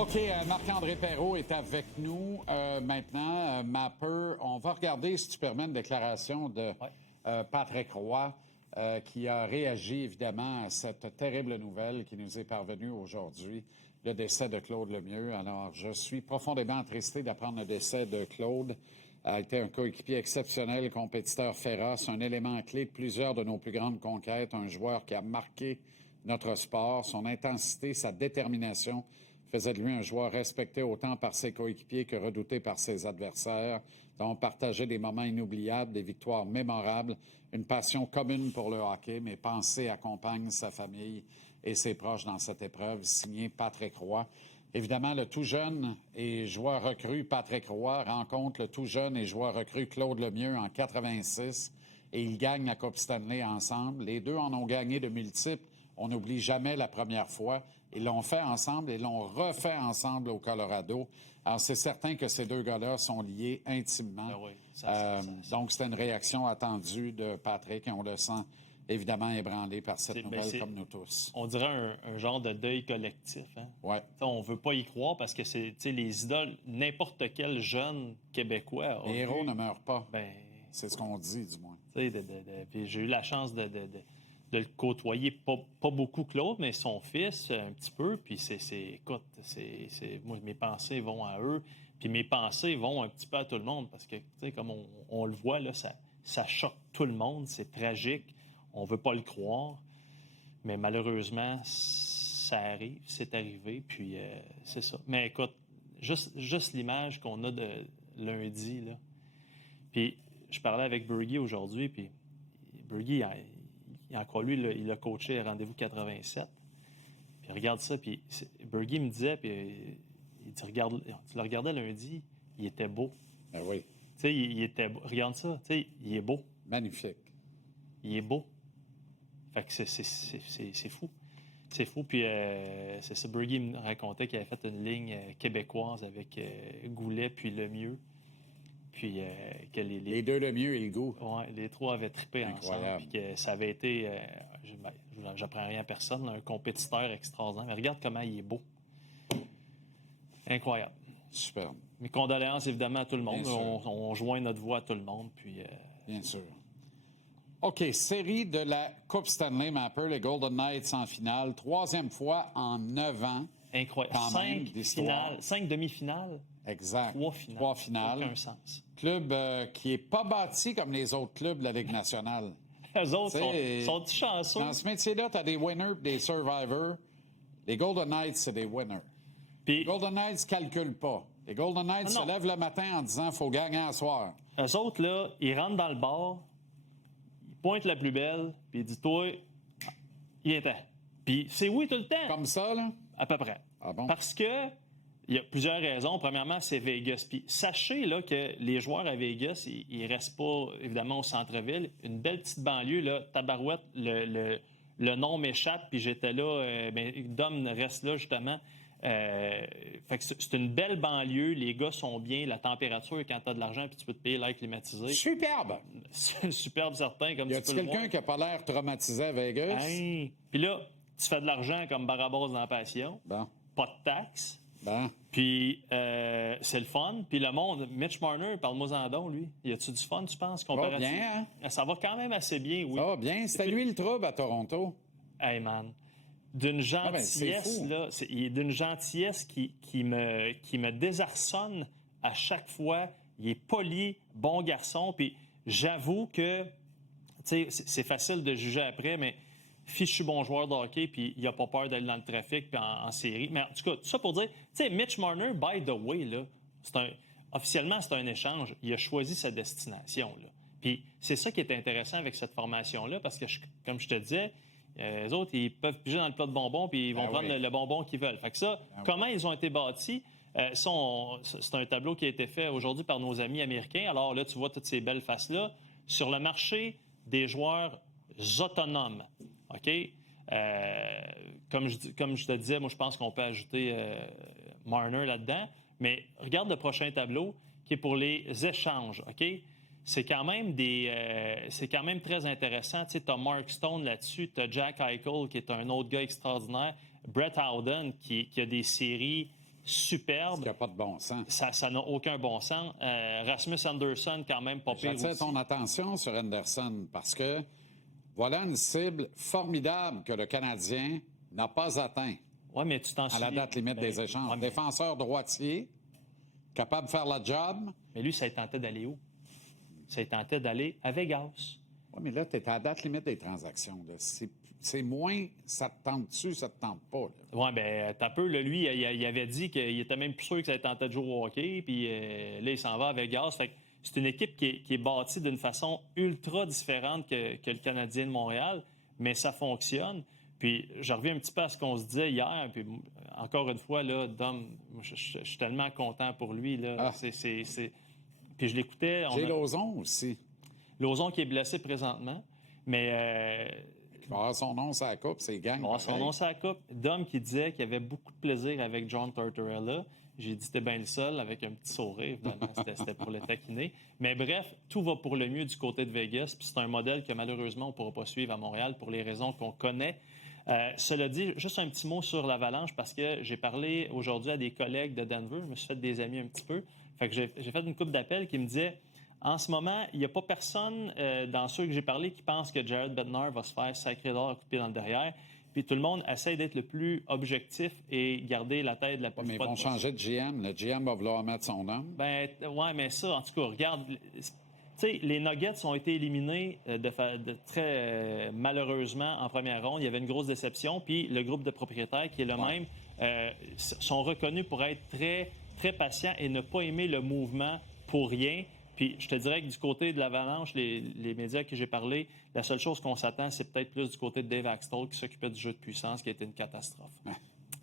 OK, Marc-André Perrault est avec nous maintenant. Mapper, on va regarder, si tu permets, une déclaration de Patrick Roy qui a réagi évidemment à cette terrible nouvelle qui nous est parvenue aujourd'hui, le décès de Claude Lemieux. Alors, je suis profondément attristé d'apprendre le décès de Claude. A été un coéquipier exceptionnel, compétiteur féroce, un élément clé de plusieurs de nos plus grandes conquêtes, un joueur qui a marqué notre sport, son intensité, sa détermination faisait de lui un joueur respecté autant par ses coéquipiers que redouté par ses adversaires, dont partageait des moments inoubliables, des victoires mémorables, une passion commune pour le hockey, mais pensée accompagne sa famille et ses proches dans cette épreuve, signé Patrick Roy. Évidemment, le tout jeune et joueur recru Patrick Roy rencontre le tout jeune et joueur recru Claude Lemieux en 86 et ils gagnent la Coupe Stanley ensemble. Les deux en ont gagné de multiples. On n'oublie jamais la première fois. Ils l'ont fait ensemble et l'ont refait ensemble au Colorado. Alors, c'est certain que ces deux gars-là sont liés intimement. Ben oui, donc, c'était une réaction attendue de Patrick et on le sent évidemment ébranlé par cette nouvelle, comme nous tous. On dirait un genre de deuil collectif. Hein? Ouais. On ne veut pas y croire parce que c'est les idoles, n'importe quel jeune Québécois. Les héros ne meurent pas. Ben, c'est ce qu'on dit, du moins. Puis j'ai eu la chance de le côtoyer, pas beaucoup Claude, mais son fils, un petit peu. Puis écoute, moi, mes pensées vont à eux. Puis mes pensées vont un petit peu à tout le monde parce que, tu sais, comme on le voit, là, ça choque tout le monde. C'est tragique. On veut pas le croire. Mais malheureusement, ça arrive. C'est arrivé. Puis c'est ça. Mais écoute, juste l'image qu'on a de lundi, là. Puis je parlais avec Bergie aujourd'hui, puis Bergie, encore lui, il a coaché à Rendez-vous 87. Puis regarde ça, puis Bergie me disait, puis il dit, regarde, tu le regardais lundi, il était beau. Ben oui. Tu sais, il était beau. Regarde ça, tu sais, il est beau. Magnifique. Il est beau. Fait que c'est fou. C'est fou, puis c'est ça, Bergie me racontait qu'il avait fait une ligne québécoise avec Goulet puis Lemieux. Puis que les deux Lemieux et le Goût. Oui, les trois avaient trippé ensemble. Puis que ça avait été, j'apprends rien à personne, un compétiteur extraordinaire. Mais regarde comment il est beau. Incroyable. Superbe. Mes condoléances, évidemment, à tout le monde. On joint notre voix à tout le monde. Puis, Bien sûr. OK, série de la Coupe Stanley Mapper, les Golden Knights en finale. 3e fois en 9 ans. Incroyable. 5 demi-finales. Exact. 3 finales. Aucun sens. Club qui n'est pas bâti comme les autres clubs de la Ligue nationale. Eux autres sont chanceux. Dans ce métier-là, tu as des winners et des survivors. Les Golden Knights, c'est des winners. Les Golden Knights ne calculent pas. Les Golden Knights se lèvent le matin en disant « faut gagner à soir ». Eux autres, là, ils rentrent dans le bar, ils pointent la plus belle, puis ils disent « toi, il est temps ». Puis c'est oui tout le temps. Comme ça, là? À peu près. Ah bon? Parce que il y a plusieurs raisons. Premièrement, c'est Vegas. Puis sachez là, que les joueurs à Vegas, ils restent pas, évidemment, au centre-ville. Une belle petite banlieue, là, tabarouette, le nom m'échappe, puis j'étais là, Dom reste là, justement. Fait que c'est une belle banlieue, les gars sont bien, la température, quand tu as de l'argent, puis tu peux te payer l'air climatisé. Superbe! C'est superbe, certain, comme tu peux le voir. Y a-t-il quelqu'un qui n'a pas l'air traumatisé à Vegas? Hein? Puis là, tu fais de l'argent comme Barabas dans la Passion. Bon. Pas de taxes. Bon. Puis, c'est le fun. Puis le monde, Mitch Marner, parle-moi-en donc, lui. Y a-tu du fun, tu penses? Ça va bien, hein? Ça va quand même assez bien, oui. Ça va bien. C'était lui le trouble à Toronto. Hey, man. D'une gentillesse, là. Il est d'une gentillesse qui me désarçonne à chaque fois. Il est poli, bon garçon. Puis, j'avoue que, tu sais, c'est facile de juger après, mais fichu bon joueur de hockey, puis il n'a pas peur d'aller dans le trafic puis en série. Mais en tout cas, tout ça pour dire, tu sais, Mitch Marner, by the way, là, officiellement, c'est un échange. Il a choisi sa destination, là. Puis c'est ça qui est intéressant avec cette formation-là, parce que, comme je te disais, les autres, ils peuvent piger dans le plat de bonbons, puis ils vont prendre le bonbon qu'ils veulent. Fait que ça, comment ils ont été bâtis? C'est un tableau qui a été fait aujourd'hui par nos amis américains. Alors là, tu vois toutes ces belles faces-là. Sur le marché des joueurs autonomes, OK? Comme je te disais, moi, je pense qu'on peut ajouter Marner là-dedans. Mais regarde le prochain tableau qui est pour les échanges, OK? C'est quand même très intéressant. Tu sais, tu as Mark Stone là-dessus, tu as Jack Eichel qui est un autre gars extraordinaire, Brett Howden qui a des séries superbe. Il n'y a pas de bon sens. Ça n'a aucun bon sens. Rasmus Andersson, quand même, pas pire. J'attire ton attention sur Anderson parce que voilà une cible formidable que le Canadien n'a pas atteint. Oui, mais tu t'en souviens. À la date limite des échanges. Défenseur droitier, capable de faire la job. Mais lui, ça tentait d'aller où? Ça tentait d'aller à Vegas. Oui, mais là, tu es à la date limite des transactions. Là. C'est moins, ça te tente-tu, ça te tente pas. Oui, bien, t'as peu. Là, lui, il avait dit qu'il était même plus sûr que ça tentait de jouer au hockey. Puis là, il s'en va à Vegas. Fait que c'est une équipe qui est bâtie d'une façon ultra différente que le Canadien de Montréal. Mais ça fonctionne. Puis je reviens un petit peu à ce qu'on se disait hier. Puis encore une fois, là, Dom, je suis tellement content pour lui. Là. Puis je l'écoutais. J'ai Lauzon aussi. Lauzon qui est blessé présentement. Mais... il va avoir son nom sur la coupe, c'est gang. Il va avoir son nom sur la coupe. Dom qui disait qu'il avait beaucoup de plaisir avec John Tortorella. J'ai dit t'es bien le seul avec un petit sourire. C'était pour le taquiner. Mais bref, tout va pour le mieux du côté de Vegas. Puis c'est un modèle que malheureusement, on ne pourra pas suivre à Montréal pour les raisons qu'on connaît. Cela dit, juste un petit mot sur l'Avalanche parce que j'ai parlé aujourd'hui à des collègues de Denver. Je me suis fait des amis un petit peu. Fait que j'ai fait une couple d'appels qui me disaient en ce moment, il n'y a pas personne dans ceux que j'ai parlé qui pense que Jared Bednar va se faire sacrer d'or à coup de pied dans le derrière. Puis tout le monde essaie d'être le plus objectif et garder la tête la plus mais ils vont changer de GM. Le GM va vouloir mettre son nom. Ben, ouais, mais ça, en tout cas, regarde. Tu sais, les Nuggets ont été éliminés de très malheureusement en première ronde. Il y avait une grosse déception. Puis le groupe de propriétaires, qui est le même, sont reconnus pour être très, très patients et ne pas aimer le mouvement pour rien. Puis je te dirais que du côté de l'Avalanche, les médias que j'ai parlé, la seule chose qu'on s'attend, c'est peut-être plus du côté de Dave Axtell qui s'occupait du jeu de puissance, qui a été une catastrophe.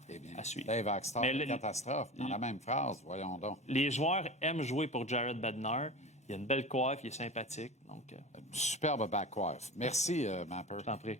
Eh bien, à suivre. Dave Axtell, une catastrophe. Dans la même phrase, voyons donc. Les joueurs aiment jouer pour Jared Bednar. Il a une belle coiffe, il est sympathique. Donc, superbe back coiffe. Merci, Mapper. Je t'en prie.